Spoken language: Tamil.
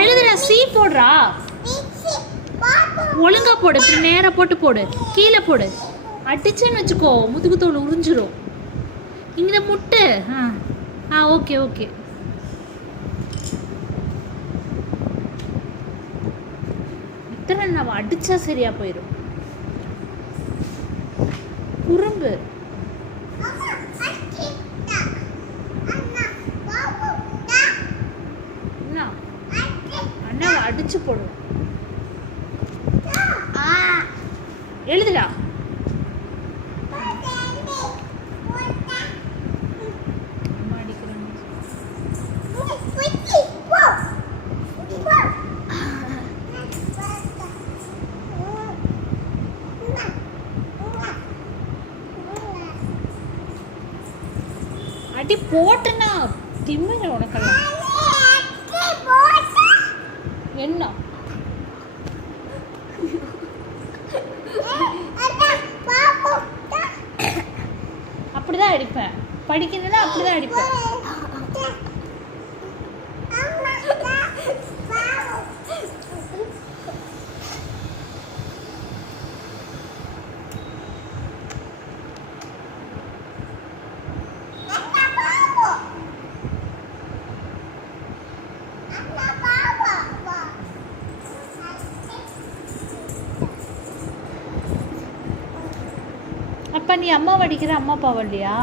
எழுதுற சி போடுறா. ஒழுங்கா போடு, இப்படி நேரா போட்டு போடு, கீழே போடு. அடிச்சேன்னு வச்சுக்கோ முதுகு தோல் உறிஞ்சிரும். இங்கே முட்டு. Okay okay. இத்தனை நம்ம அடிச்சா சரியா போயிடும். குறும்பு. அண்ணா அடிச்சு போடும். எழுதுடா. அடி போட்டனா திமிரு உனக்கெல்லாம். என்ன அப்படிதான் அடிப்பேன். படிக்கிறதுனா அப்படிதான் அடிப்பேன். அப்ப நீ அம்மா அடிக்கிற, அம்மா அப்பா இல்லையா?